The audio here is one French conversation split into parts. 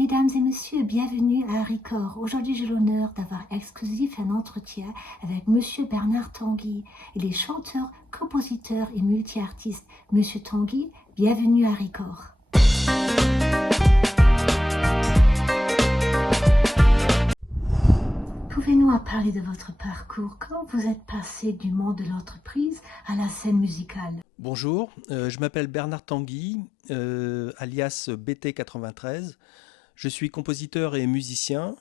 Mesdames et messieurs, bienvenue à Record. Aujourd'hui, j'ai l'honneur d'avoir exclusif un entretien avec Monsieur Bernard Tanguy. Il est chanteur, compositeur et multi-artiste. Monsieur Tanguy, bienvenue à Record. Pouvez-nous en parler de votre parcours? Comment vous êtes passé du monde de l'entreprise à la scène musicale? Bonjour, je m'appelle Bernard Tanguy, alias BT93. Je suis compositeur et musicien.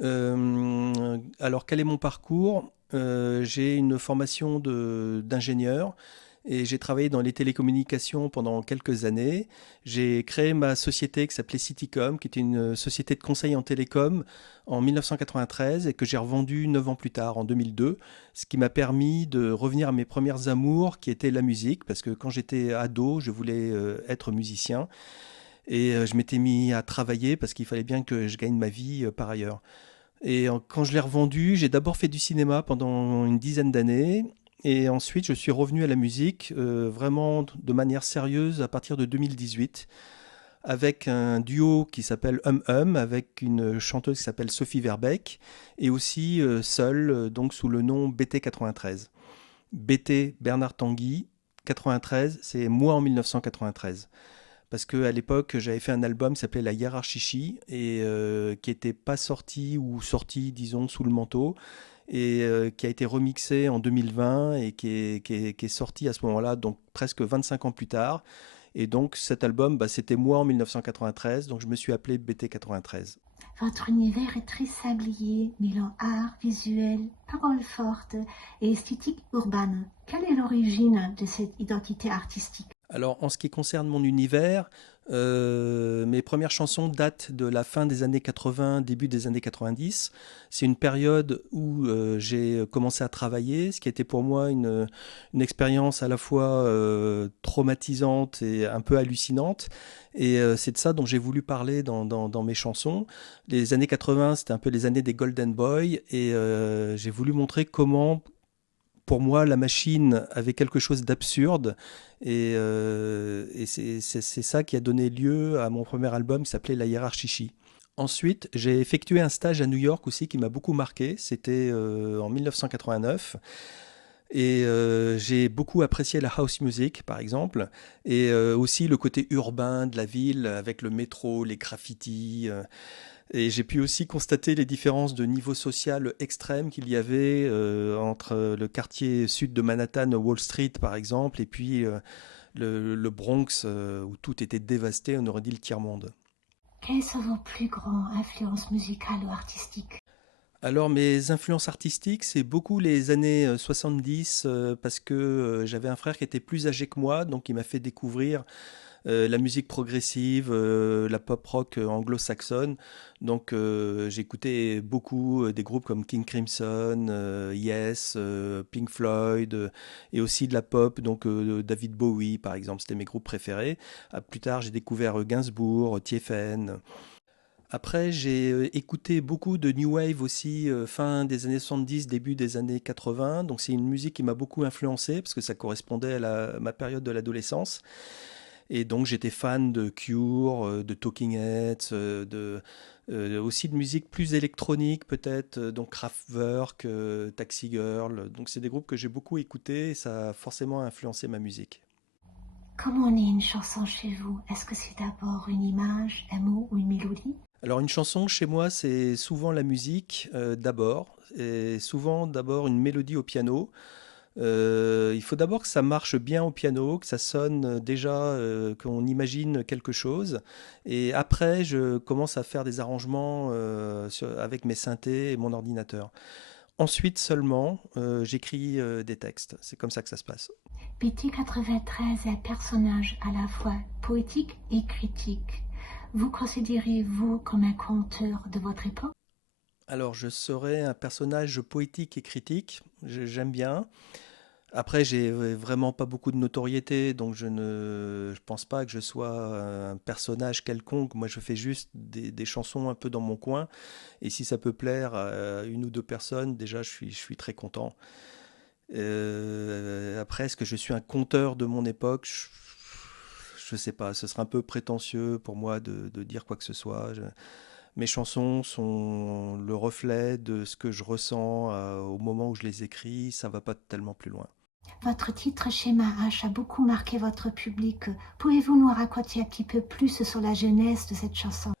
Alors, quel est mon parcours? J'ai une formation d'ingénieur et j'ai travaillé dans les télécommunications pendant quelques années. J'ai créé ma société qui s'appelait Citycom, qui était une société de conseil en télécom en 1993 et que j'ai revendue 9 ans plus tard, en 2002, ce qui m'a permis de revenir à mes premières amours qui étaient la musique, parce que quand j'étais ado, je voulais être musicien et je m'étais mis à travailler parce qu'il fallait bien que je gagne ma vie par ailleurs. Et quand je l'ai revendu, j'ai d'abord fait du cinéma pendant une dizaine d'années. Et ensuite, je suis revenu à la musique vraiment de manière sérieuse à partir de 2018 avec un duo qui s'appelle avec une chanteuse qui s'appelle Sophie Verbeek et aussi seul, donc sous le nom BT93. BT Bernard Tanguy, 93, c'est moi en 1993 parce qu'à l'époque j'avais fait un album qui s'appelait La Hiérarchie et qui n'était pas sorti ou sorti disons sous le manteau et qui a été remixé en 2020 et qui est sorti à ce moment-là, donc presque 25 ans plus tard. Et donc cet album, bah, c'était moi en 1993, donc je me suis appelé BT93. Votre univers est très singulier, mêlant art, visuel, paroles fortes et esthétique urbaine. Quelle est l'origine de cette identité artistique? Alors, en ce qui concerne mon univers, mes premières chansons datent de la fin des années 80, début des années 90. C'est une période où j'ai commencé à travailler, ce qui était pour moi une expérience à la fois traumatisante et un peu hallucinante. Et c'est de ça dont j'ai voulu parler dans mes chansons. Les années 80, c'était un peu les années des Golden Boys, et j'ai voulu montrer comment pour moi, la machine avait quelque chose d'absurde et c'est ça qui a donné lieu à mon premier album qui s'appelait La Hiérarchie. Ensuite, j'ai effectué un stage à New York aussi qui m'a beaucoup marqué. C'était en 1989 et j'ai beaucoup apprécié la house music, par exemple, et aussi le côté urbain de la ville avec le métro, les graffitis. Et j'ai pu aussi constater les différences de niveau social extrême qu'il y avait entre le quartier sud de Manhattan, Wall Street par exemple, et puis le Bronx où tout était dévasté, on aurait dit le tiers-monde. Quelles sont vos plus grandes influences musicales ou artistiques? Alors mes influences artistiques, c'est beaucoup les années 70 parce que j'avais un frère qui était plus âgé que moi, donc il m'a fait découvrir la musique progressive, la pop rock anglo-saxonne. Donc j'écoutais beaucoup des groupes comme King Crimson, Yes, Pink Floyd, et aussi de la pop, donc David Bowie par exemple, c'était mes groupes préférés. Plus tard j'ai découvert Gainsbourg, Tiefen. Après, j'ai écouté beaucoup de New Wave aussi, fin des années 70, début des années 80. Donc c'est une musique qui m'a beaucoup influencé parce que ça correspondait à ma période de l'adolescence. Et donc j'étais fan de Cure, de Talking Heads, aussi de musique plus électronique peut-être, donc Kraftwerk, Taxi Girl. Donc c'est des groupes que j'ai beaucoup écoutés et ça a forcément influencé ma musique. Comment naît une chanson chez vous? Est-ce que c'est d'abord une image, un mot ou une mélodie? Alors une chanson chez moi c'est souvent la musique d'abord, et souvent d'abord une mélodie au piano. Il faut d'abord que ça marche bien au piano, que ça sonne déjà, qu'on imagine quelque chose. Et après, je commence à faire des arrangements avec mes synthés et mon ordinateur. Ensuite seulement, j'écris des textes. C'est comme ça que ça se passe. PT 93 est un personnage à la fois poétique et critique. Vous considérez-vous comme un conteur de votre époque? Alors, je serais un personnage poétique et critique. J'aime bien. Après, j'ai vraiment pas beaucoup de notoriété, donc je pense pas que je sois un personnage quelconque. Moi, je fais juste des chansons un peu dans mon coin. Et si ça peut plaire à une ou deux personnes, déjà, je suis très content. Après, est-ce que je suis un conteur de mon époque? je sais pas, ce serait un peu prétentieux pour moi de dire quoi que ce soit. Mes chansons sont le reflet de ce que je ressens au moment où je les écris, ça va pas tellement plus loin. Votre titre Schéma H a beaucoup marqué votre public. Pouvez-vous nous raconter un petit peu plus sur la genèse de cette chanson?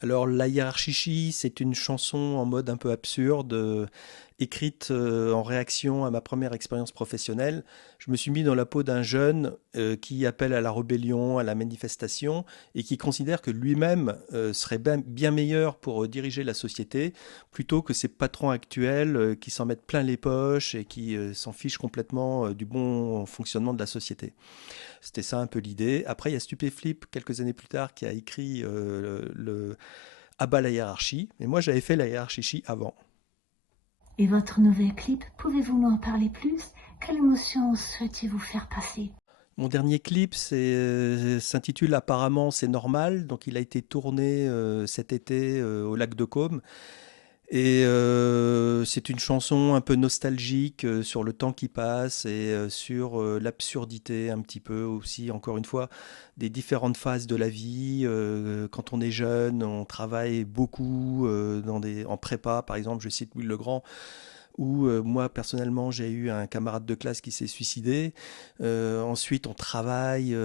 Alors, La Hiérarchie, c'est une chanson en mode un peu absurde, écrite en réaction à ma première expérience professionnelle. Je me suis mis dans la peau d'un jeune qui appelle à la rébellion, à la manifestation, et qui considère que lui-même serait bien meilleur pour diriger la société, plutôt que ses patrons actuels qui s'en mettent plein les poches et qui s'en fichent complètement du bon fonctionnement de la société. C'était ça un peu l'idée. Après, il y a Stupéflip, quelques années plus tard, qui a écrit le à bas la hiérarchie. Mais moi, j'avais fait la hiérarchie avant. Et votre nouvel clip, pouvez-vous nous en parler plus? Quelle émotion souhaitez-vous faire passer? Mon dernier clip s'intitule Apparemment c'est normal. Donc, il a été tourné cet été au lac de Caume. Et c'est une chanson un peu nostalgique sur le temps qui passe et sur l'absurdité un petit peu aussi, encore une fois, des différentes phases de la vie. Quand on est jeune, on travaille beaucoup en prépa, par exemple, je cite Louis Legrand, où moi personnellement j'ai eu un camarade de classe qui s'est suicidé. Ensuite on travaille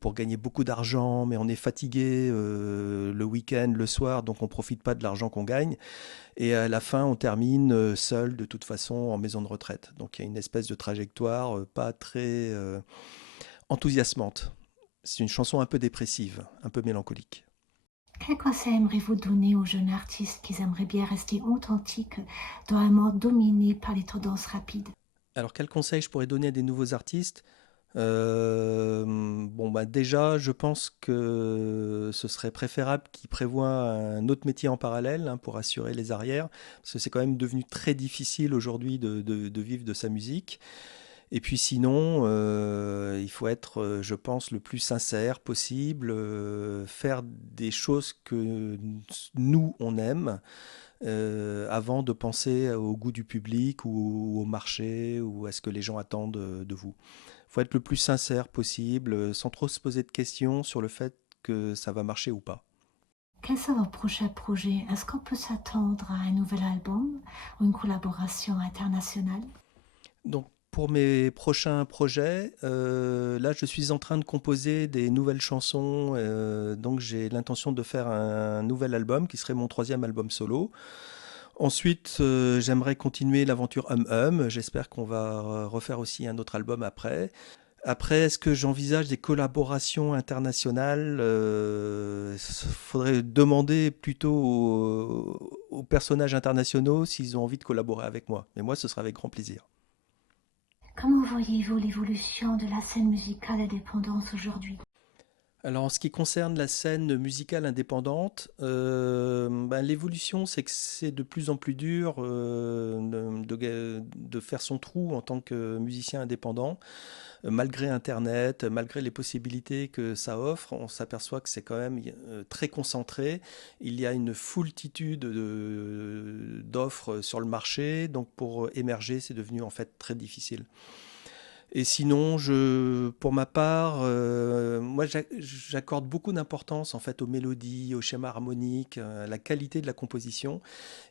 pour gagner beaucoup d'argent, mais on est fatigué le week-end, le soir, donc on profite pas de l'argent qu'on gagne. Et à la fin on termine seul de toute façon en maison de retraite. Donc il y a une espèce de trajectoire pas très enthousiasmante. C'est une chanson un peu dépressive, un peu mélancolique. Quel conseil aimeriez-vous donner aux jeunes artistes qui aimeraient bien rester authentiques dans un monde dominé par les tendances rapides? Alors quel conseil je pourrais donner à des nouveaux artistes? Bon, bah déjà, je pense que ce serait préférable qu'ils prévoient un autre métier en parallèle hein, pour assurer les arrières, parce que c'est quand même devenu très difficile aujourd'hui de vivre de sa musique. Et puis sinon, il faut être, je pense, le plus sincère possible, faire des choses que nous, on aime, avant de penser au goût du public ou au marché ou à ce que les gens attendent de vous. Il faut être le plus sincère possible, sans trop se poser de questions sur le fait que ça va marcher ou pas. Quels sont vos prochains projets? Est-ce qu'on peut s'attendre à un nouvel album ou une collaboration internationale? Donc pour mes prochains projets, là je suis en train de composer des nouvelles chansons, donc j'ai l'intention de faire un nouvel album qui serait mon troisième album solo. Ensuite, j'aimerais continuer l'aventure Hum Hum. J'espère qu'on va refaire aussi un autre album après. Après, est-ce que j'envisage des collaborations internationales? Faudrait demander plutôt aux personnages internationaux s'ils ont envie de collaborer avec moi. Mais moi, ce sera avec grand plaisir. Comment voyez-vous l'évolution de la scène musicale indépendante aujourd'hui? Alors, en ce qui concerne la scène musicale indépendante, ben, l'évolution, c'est que c'est de plus en plus dur de faire son trou en tant que musicien indépendant. Malgré Internet, malgré les possibilités que ça offre, on s'aperçoit que c'est quand même très concentré. Il y a une foultitude d'offres sur le marché, donc pour émerger, c'est devenu en fait très difficile. Et sinon, pour ma part, moi, j'accorde beaucoup d'importance en fait aux mélodies, aux schémas harmoniques, à la qualité de la composition.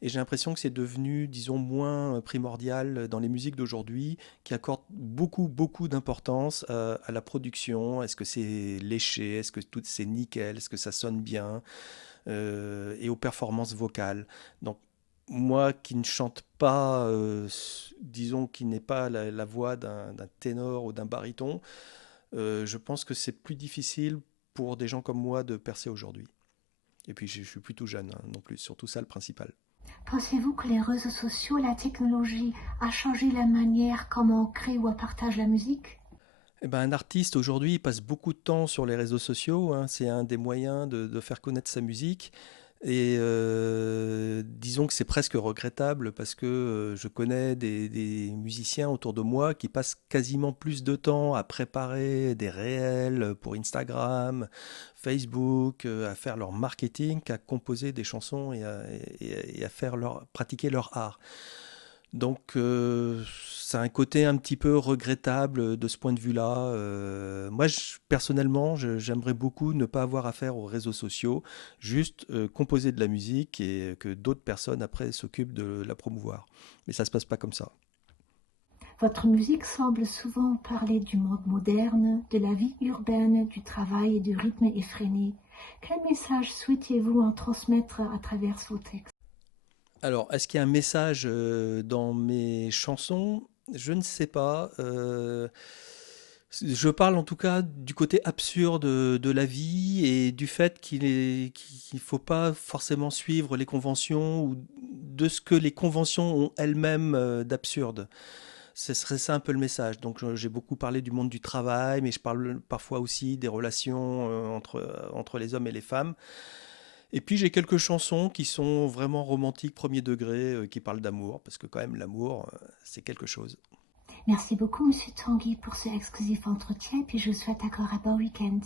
Et j'ai l'impression que c'est devenu, disons, moins primordial dans les musiques d'aujourd'hui, qui accordent beaucoup d'importance à la production. Est-ce que c'est léché? Est-ce que tout c'est nickel? Est-ce que ça sonne bien? Et aux performances vocales. Donc moi qui ne chante pas, disons qui n'ai pas la voix d'un ténor ou d'un baryton, je pense que c'est plus difficile pour des gens comme moi de percer aujourd'hui. Et puis je suis plutôt jeune hein, non plus, surtout ça le principal. Pensez-vous que les réseaux sociaux, la technologie a changé la manière comment on crée ou on partage la musique? Eh ben, un artiste aujourd'hui il passe beaucoup de temps sur les réseaux sociaux, hein, c'est un des moyens de faire connaître sa musique. Et disons que c'est presque regrettable parce que je connais des musiciens autour de moi qui passent quasiment plus de temps à préparer des réels pour Instagram, Facebook, à faire leur marketing qu'à composer des chansons et à faire pratiquer leur art. Donc, c'est un côté un petit peu regrettable de ce point de vue-là. Moi, personnellement, j'aimerais beaucoup ne pas avoir affaire aux réseaux sociaux, juste composer de la musique et que d'autres personnes après s'occupent de la promouvoir. Mais ça se passe pas comme ça. Votre musique semble souvent parler du monde moderne, de la vie urbaine, du travail et du rythme effréné. Quel message souhaitiez-vous en transmettre à travers vos textes? Alors, est-ce qu'il y a un message dans mes chansons? Je ne sais pas. Je parle en tout cas du côté absurde de la vie et du fait qu'il faut pas forcément suivre les conventions ou de ce que les conventions ont elles-mêmes d'absurde. Ce serait ça un peu le message. Donc j'ai beaucoup parlé du monde du travail, mais je parle parfois aussi des relations entre les hommes et les femmes. Et puis j'ai quelques chansons qui sont vraiment romantiques, premier degré, qui parlent d'amour, parce que quand même l'amour, c'est quelque chose. Merci beaucoup, Monsieur Tanguy, pour ce exclusif entretien, puis je vous souhaite encore un bon week-end.